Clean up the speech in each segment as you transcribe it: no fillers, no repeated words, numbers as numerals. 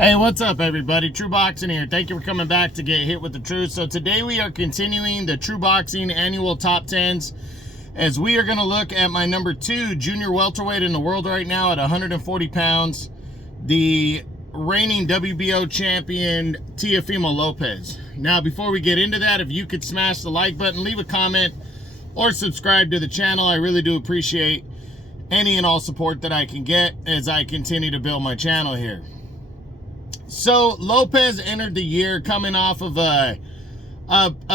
Hey, what's up, everybody? True Boxing here. Thank you for coming back to Get Hit with the Truth. So today we are continuing the True Boxing annual top 10s, as we are going to look at my number 2 junior welterweight in the world right now at 140 pounds, the reigning WBO champion Teofimo Lopez. Now, before we get into that, if you could smash the like button, leave a comment, or subscribe to the channel, I really do appreciate any and all support that I can get as I continue to build my channel here. So Lopez entered the year coming off of a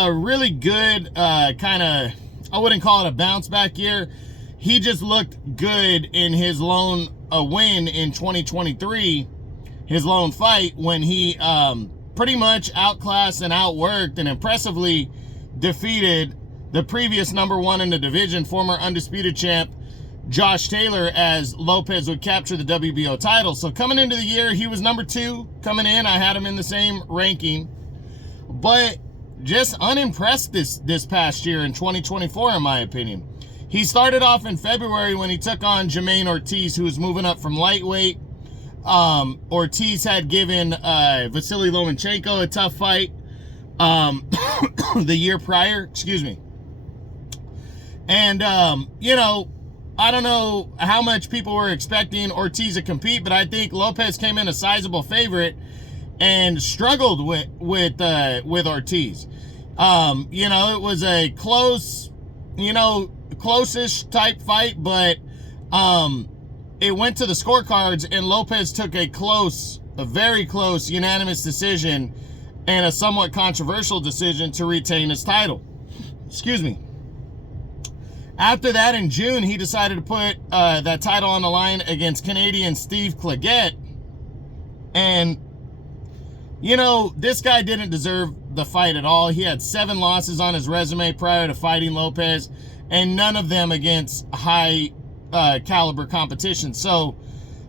really good kind of, I wouldn't call it a bounce back year. He just looked good in his lone win in 2023, his lone fight, when he pretty much outclassed and outworked and impressively defeated the previous #1 in the division, former undisputed champ Josh Taylor, as Lopez would capture the WBO title. So coming into the year, he was number 2 coming in. I had him in the same ranking, but just unimpressed this past year in 2024, in my opinion. He started off in February when he took on Jermaine Ortiz, who was moving up from lightweight. Ortiz had given Vasily Lomachenko a tough fight the year prior, excuse me. And, you know, I don't know how much people were expecting Ortiz to compete, but I think Lopez came in a sizable favorite and struggled with Ortiz. You know, it was a close, you know, close-ish type fight, but it went to the scorecards, and Lopez took a very close, unanimous decision and a somewhat controversial decision to retain his title. Excuse me. After that, in June, he decided to put that title on the line against Canadian Steve Claggett. And, you know, this guy didn't deserve the fight at all. He had 7 losses on his resume prior to fighting Lopez, and none of them against high caliber competition. So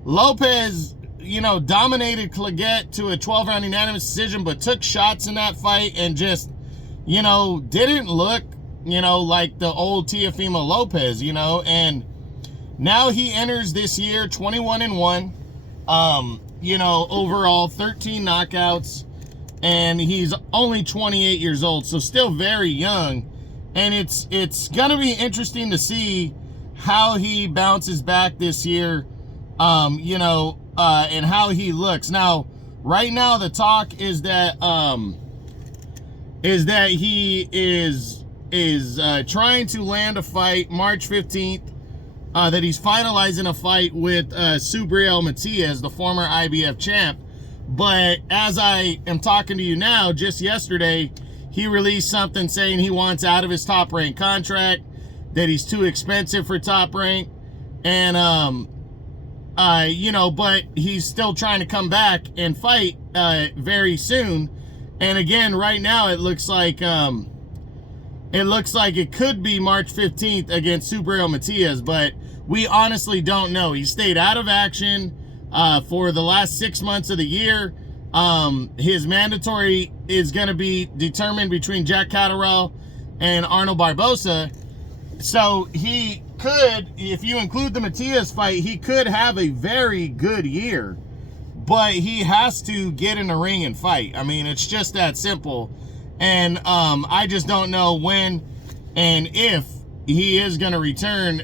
Lopez, you know, dominated Claggett to a 12-round unanimous decision, but took shots in that fight and just, you know, didn't look, you know, like the old Teofimo Lopez, you know. And now he enters this year 21-1, you know, overall 13 knockouts, and he's only 28 years old, so still very young. And it's gonna be interesting to see how he bounces back this year, you know, and how he looks. Now, right now, the talk is that he is trying to land a fight March 15th, that he's finalizing a fight with Subriel Matias, the former IBF champ. But as I am talking to you now, just yesterday, he released something saying he wants out of his Top Rank contract, that he's too expensive for Top Rank, and you know, but he's still trying to come back and fight very soon. And again, right now, it looks like it could be March 15th against Subriel Matias, but we honestly don't know. He stayed out of action for the last 6 months of the year. His mandatory is going to be determined between Jack Catterall and Arnold Barbosa. So he could, if you include the Matias fight, he could have a very good year, but he has to get in the ring and fight. I mean, it's just that simple. And I just don't know when and if he is going to return.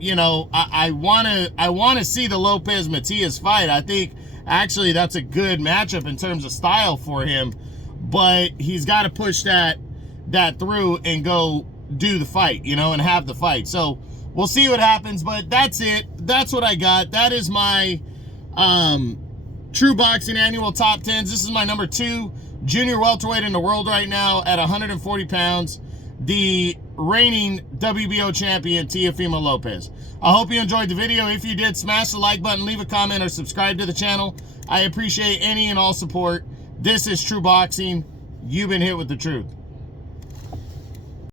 You know, I want to see the Lopez Matias fight. I think actually that's a good matchup in terms of style for him, but he's got to push that through and go do the fight, you know, and have the fight. So we'll see what happens, but that's it. That's what I got. That is my True Boxing annual top 10s. This is my number 2 junior welterweight in the world right now at 140 pounds, the reigning WBO champion Teofimo Lopez. I hope you enjoyed the video. If you did, smash the like button, leave a comment, or subscribe to the channel. I appreciate any and all support. This is True Boxing. You've been hit with the truth.